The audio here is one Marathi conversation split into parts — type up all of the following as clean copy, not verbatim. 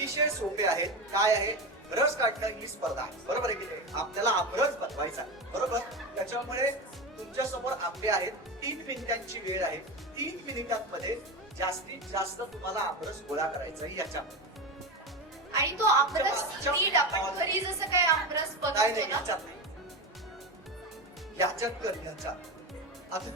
अतिशय सोपे आहेत. काय आहे, रस काढणं ही स्पर्धा आहे, बरोबर आहे की नाही? आपल्याला आमरस बनवायचा आहे, बरोबर. त्याच्यामुळे तुमच्या समोर आंबे आहेत. 3 मिनिटांची वेळ आहे. 3 मिनिटांमध्ये जास्तीत जास्त तुम्हाला आमरस गोळा करायचा आहे याच्यामध्ये. आणि तो आमरस नीट आपण घरी जसं काय आमरस नाही बनवतो नाही, ना, याच्यात नाही, याच्यात कर, याच्यात आता.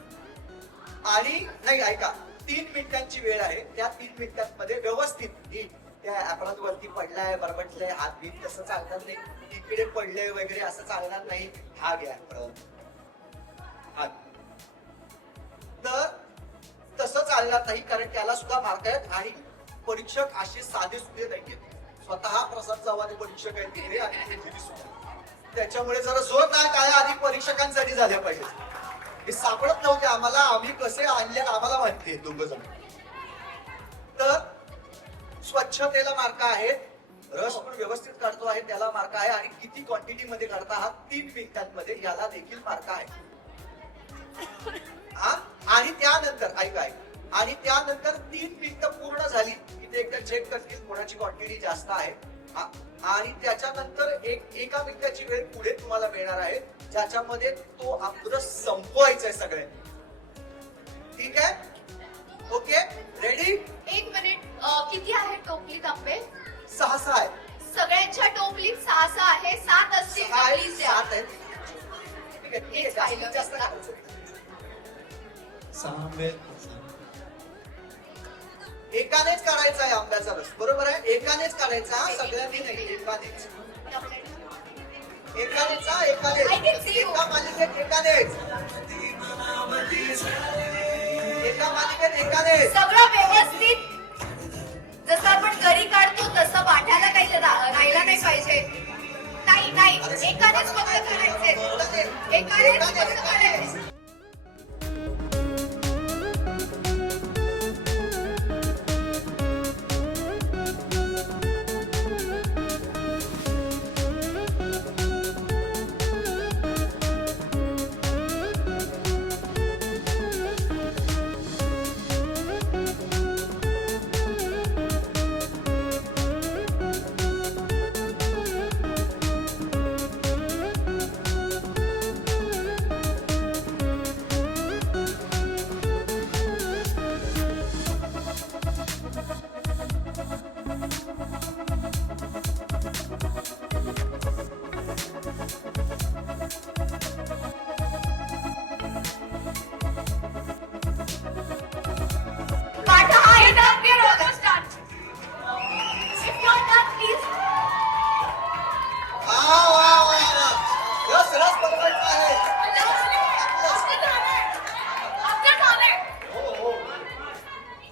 आणि नाही, ऐका, 3 मिनिटांची वेळ आहे. त्या 3 मिनिटांमध्ये व्यवस्थित नीट त्या ऍपरात वरती पडलाय, बरबटलाय, हात बीत तसं चालणार नाही, इकडे पडले वगैरे असं चालणार नाही. हा घ्या हात. तर तसं चालणार नाही, कारण त्याला सुद्धा मार्क आहेत. आणि परीक्षक असे साधे सुधे नाहीये, स्वतः प्रसाद चव्हाण परीक्षक आहेत तिकडे आणि पृथ्वी सुद्धा. त्याच्यामुळे जरा जोर नाही काय आधी परीक्षकांसाठी झाल्या पाहिजे. हे सापडत नव्हते आम्हाला, आम्ही कसे आणले आम्हाला माहिती दोघ जण. तर स्वच्छतेला मार्क आहेत, रस पण व्यवस्थित काढतो आहे त्याला मार्क आहे, आणि किती क्वांटिटी मध्ये काढता हा 3 मिनिटांमध्ये याला देखील मार्क आहे. आणि त्यानंतर ऐका, आणि त्यानंतर 3 मिनिटं पूर्ण झाली इथे एकदा चेक करतील कोणाची क्वांटिटी जास्त आहे. आणि त्याच्यानंतर एका मिनिटाची वेळ पुढे तुम्हाला मिळणार आहे, ज्याच्यामध्ये तो आमरस संपवायचा आहे सगळे. ठीक आहे, ओके, रेडी? 1 मिनिट. किती आहेत टोपलीत आंबे? 6 आहे. सगळ्यांच्या टोपलीत 6 आहे. 7 असतील तर प्लीज द्या. 7 आहेत. ठीक आहे, ठीक आहे, जास्तीत जास्त करायचं. 6 आंबे. एकानेच काढायचा आहे आंब्याचा रस, बरोबर आहे? एकानेच काढायचा, सगळ्यांनी नाही, एकानेच. एकानेच, एका मालिकेत एकानेच, एका मालिकेत एकानेच. सगळं व्यवस्थित जसं आपण घरी काढतो तसं वाटायला काही राहिला नाही पाहिजे. नाही नाही, एकानेच फक्त करायचे, एकानेच फक्त करायचे.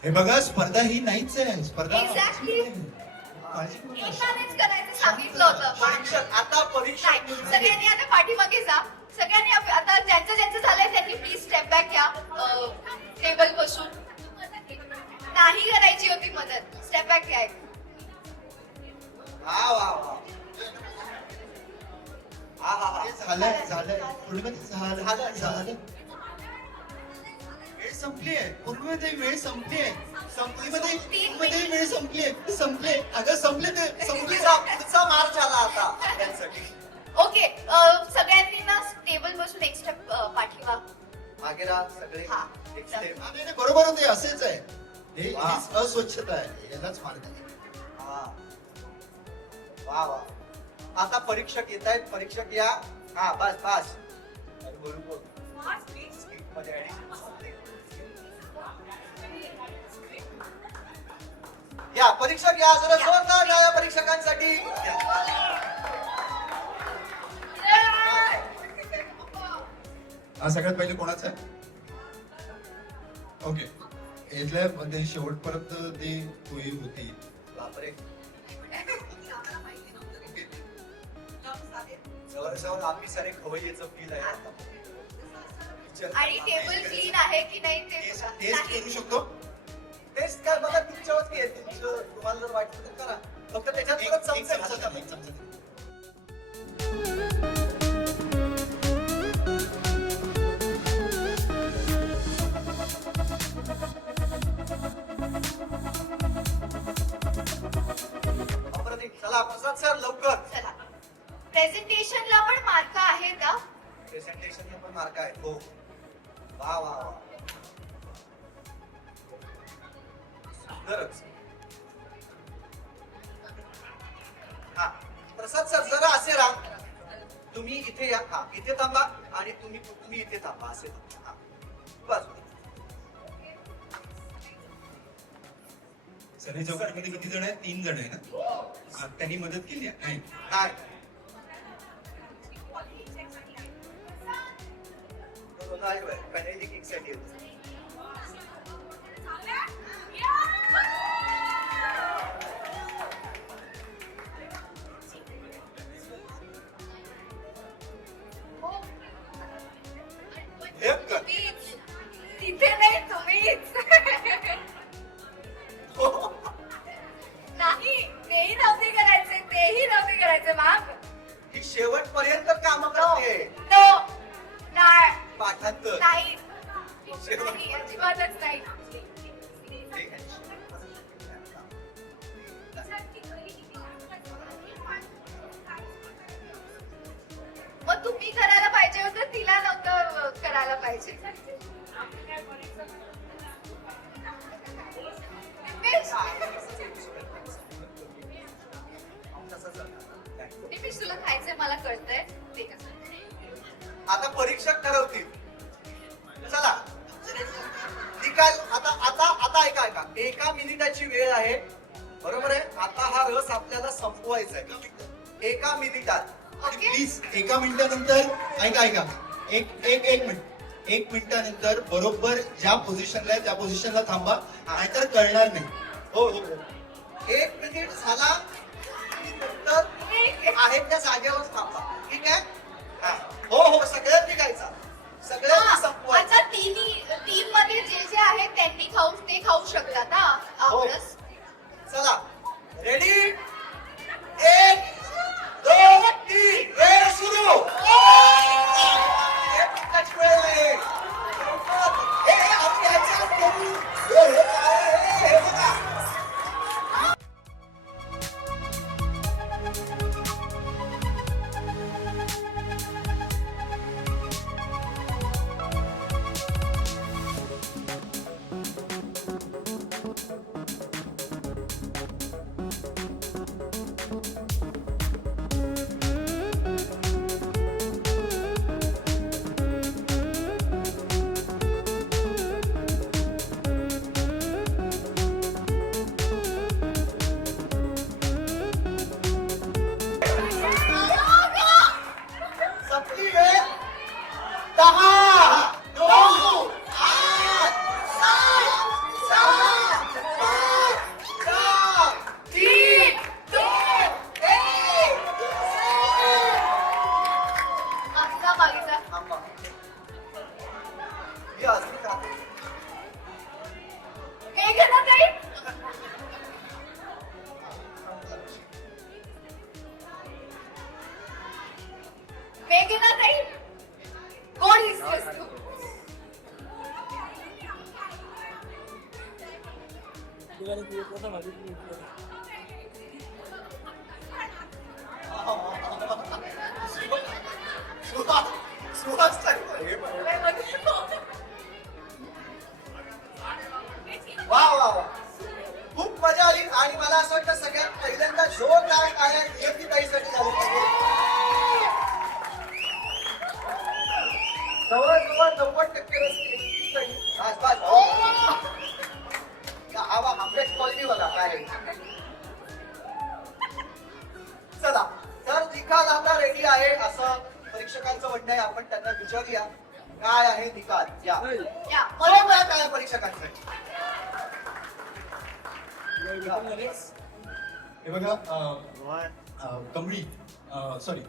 हे बघा, स्पर्धा ही नाहीच आहे. स्पर्धा Exactly. एकानेच करायचं सांगितलं होतं. परीक्षक, आता परीक्षा नाही, सगळ्यांनी आता पाठीमागे जा. सगळ्यांनी आता ज्यांचं ज्यांचं झालंय त्यांनी प्लीज स्टेप बॅक घ्या. टेबल बसून नाही करायची होती मदत. स्टेप बॅक घ्या. हा वा वा, हा हा हा, झालंय झालंय पूर्ण झालं, झालं. वेळ संपली आहे, पूर्णमध्ये वेळ संपली आहे. संपलीमध्ये वेळ संपली आहे. संपले, अगं संपले ते संपले. पुढचा मार्च आला आता त्यांसाठी. ओके, सगळ्यांनी ना टेबल बसून एक स्टेप पाठीवा. मागे राहा सगळे. हा. एक step. नाही, बरोबर होते, असेच आहे. हे वा. हीच अस्वच्छता आहे, यालाच मार्ग आहे. हा. वा वा, आता परीक्षक येत आहेत. परीक्षक या. हा, बस बस. बरोबर. Skip मध्ये addition. या परीक्षक या, जरा जोरदार टाळ्या परीक्षकांसाठी. हा सगळ्यात पहिले कोणाचा आहे? ओके, इथल्या मध्ये शेवटपर्यंत ती तोही होती. बापरे, जवळ जवळ आम्ही सारे खवय्येचं फील आहे आता. आणि टेबल क्लीन आहे की नाही ते बघा. टेस्ट करू शकतो. टेस्ट काय बघा, तुमच्यावरती आहे. तुम्हाला जर वाटलं तर करा, फक्त त्याच्यात परत चमचे घालता नाही. प्रसाद सर लवकर. चला प्रेझेंटेशनला पण मार्क आहेत का? प्रेझेंटेशनला पण मार्क आहेत. हो. वा वा वा. सुंदरच. हा प्रसाद सर जरा असे राहा. तुम्ही इथे या. हा इथे थांबा आणि तुम्ही इथे थांबा असे. हा बस. सर हे चौकामध्ये किती जण आहेत? 3 जण आहे ना? त्यांनी मदत केली आहे? नाही. नाही. पॅनेलिक साठी येतो. हेप कर. तिथे नाही तुम्हीच. नाही तेही नव्हते करायचे, तेही नव्हते करायचे मॅम. ही शेवटपर्यंत काम करते. नो नाही पाठांतर. नाही नाही, अजिबातच नाही. मग तुम्ही करायला पाहिजे होतं, तिला नव्हतं करायला पाहिजे. निमिष तुला खायचंय मला कळतंय ते कसं. आता परीक्षक ठरवतील. चला निकाल. आता ऐका. 1 मिनिटाची वेळ आहे. बरोबर आहे. आता हा रस आपल्याला संपवायचा आहे 1 मिनिटात. ओके प्लीज 1 मिनिटानंतर ऐका. एक मिनिट. 1 मिनिटानंतर बरोबर ज्या पोझिशनला आहे त्या पोझिशनला थांबा, नाहीतर कळणार नाही. हो. 1 मिनिट झाला तर आहे त्या जागेवर थांबा. ठीक आहे. हा. हो सगळ्यांनी खायचा. सगळ्यांनी संपवायचा. आता टीम मध्ये जे आहेत त्यांनी ते खाऊ शकतात हा हो. आवडस. चला रेडी. 1 2 3 वेळ सुरू. 1 मिनिटाची वेळ आहे. आपण याच्यात करू. हे बघा. संपली वेळ. 10 9 8 7 6 5 4 3 2 1. आमचा मागितला. थांबा. हे अजून का? हे घेणार नाही. हे घेणार नाही. कोण दिसतोस तू? सुहास हे वा. खूप मजा आली आणि मला असं वाटतं सगळ्यात पहिल्यांदा जोरदार टाळ्या नियती ताईसाठी झाली पाहिजे. जवळजवळ 90% रस्ते. हवा आंबेड कॉलनी बघा काय. चला तर निकाल आता रेडी आहे असं परीक्षकांचं म्हणणं आहे. आपण त्यांना विचारूया काय आहे निकाल. या या बरोबर काय परीक्षकांसाठी. हे बघा कमळी सॉरी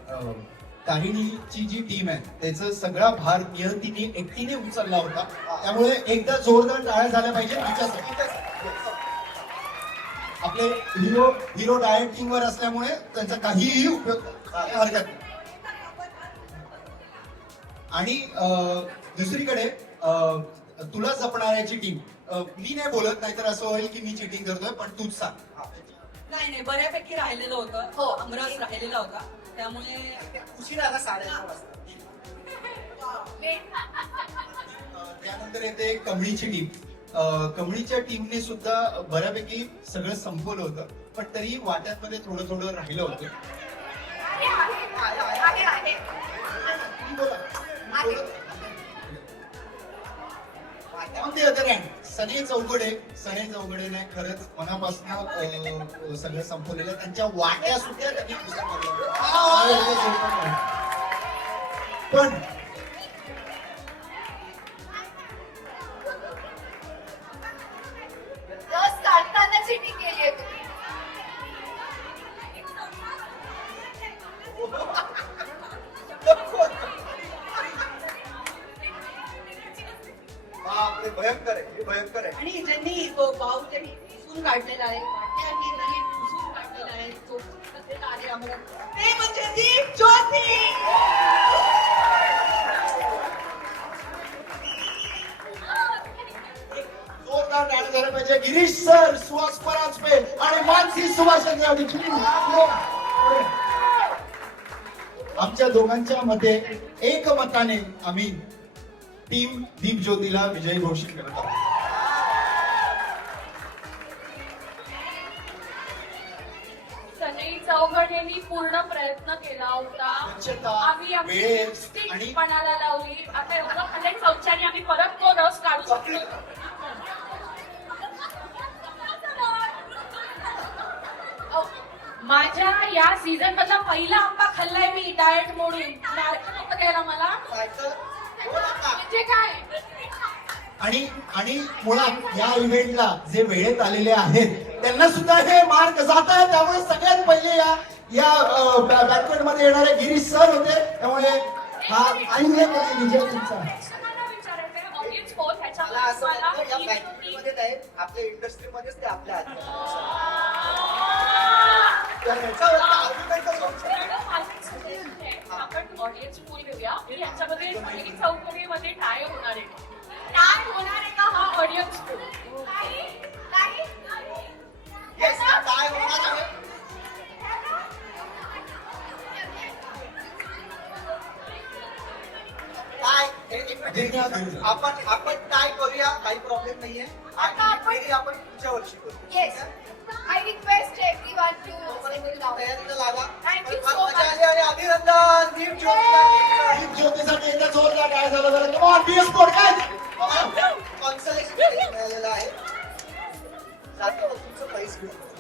तारिणीची जी टीम आहे त्याचा सगळा भार नियतीने एकटीने उचलला होता. त्यामुळे एकदा जोरदार टाळ्या झाल्या पाहिजे तिच्यासाठी. आपले हिरो डायटिंग वर असल्यामुळे त्यांचा काहीही उपयोग हरकत नाही. आणि दुसरीकडे तुला जपणाऱ्याची टीम. मी नाही बोलत, नाहीतर असं होईल की मी चिटिंग करतोय, पण तूच सांग. नाही नाही बऱ्यापैकी राहिलेलं होतं हो. आमरस राहिलेला होता त्यामुळे उशिरा आला 9:30 वाजता. त्यानंतर येते कमळीची टीम. कमळीच्या टीमने सुद्धा बऱ्यापैकी सगळं संपवलं होतं, पण तरी वाट्यांमध्ये थोडं थोडं राहिलं होतं. आहे. सने चौघडेने खरंच मनापासून सगळं संपवलेलं. त्यांच्या वाट्या सुद्धा त्यांनी पुसून टाकल्या. पण रस काढताना चिटिंग केली आहे तुम्ही. बापरे, भयंकर आहे, हे भयंकर आहे. आणि ज्यांनी तो पाव त्यांनी पुसून काढलेला आहे वाट्यांनी त्यांनी पुसून काढलेला आहे तो प्रत्येक आहे आम्हाला ते म्हणजे दीप ज्योती. जोरदार टाळ्या झाल्या पाहिजे. गिरीश सर, सुहास परांजपे आणि मानसी सुभाष यांनी आमच्या दोघांच्या मते एकमताने आम्ही टीम दीप ज्योतीला विजयी घोषित करत आहोत. सनई चौघडेंनी पूर्ण प्रयत्न केला होता. स्वच्छता, आम्ही आमची वेळ लिपस्टिक आणि पणाला लावली. आता एवढं खाल्लंय चौच्याने आम्ही परत तो रस काढू शकतो. माझ्या या सीझन मधला पहिला आंबा खाल्लाय मी डाएट म्हणून. सारखं नको द्यायला मला. सायकल, हो नका. म्हणजे काय आणि मुळात या इव्हेंटला जे वेळेत आलेले आहेत त्यांना सुद्धा हे मार्क जात आहे. त्यामुळे सगळ्यात पहिले या बॅकवर्ड मध्ये येणारे गिरीश सर होते. त्यामुळे हा ऐनवेळी विजय तुमचा. मला विचारायचंय ऑडियन्स पोल मला ह्याच्यामध्ये असं मला वाटतं या दीप फॅक्टरीमध्ये ज्योती- नाही, आपल्या इंडस्ट्रीमध्येच ते आपल्या हाती आपण ऑडियन्स पोल घेऊया की याच्यामध्ये सनई चौघडेमध्ये टाय होणार आहे. टाय होणार आहे का हा ऑडियन्स पोल? काय होणार आहे? काय आपण काय करूया, काही प्रॉब्लेम नाहीये. आता आपण- आणि आपण पुढच्या वर्षी करू. Yes. I request everyone to settle down. तयारीला लागा. Thank you फार so मजा much. आली आणि अभिनंदन दीप ज्योतीला. दीप ज्योतीसाठी एकदा जोरदार टाळ्या झाल्या बरं. Come on, DS Sport, काय? कॉन्सलेशन मिळालेलं आहे. जातो तुमचं पैसे घेऊन.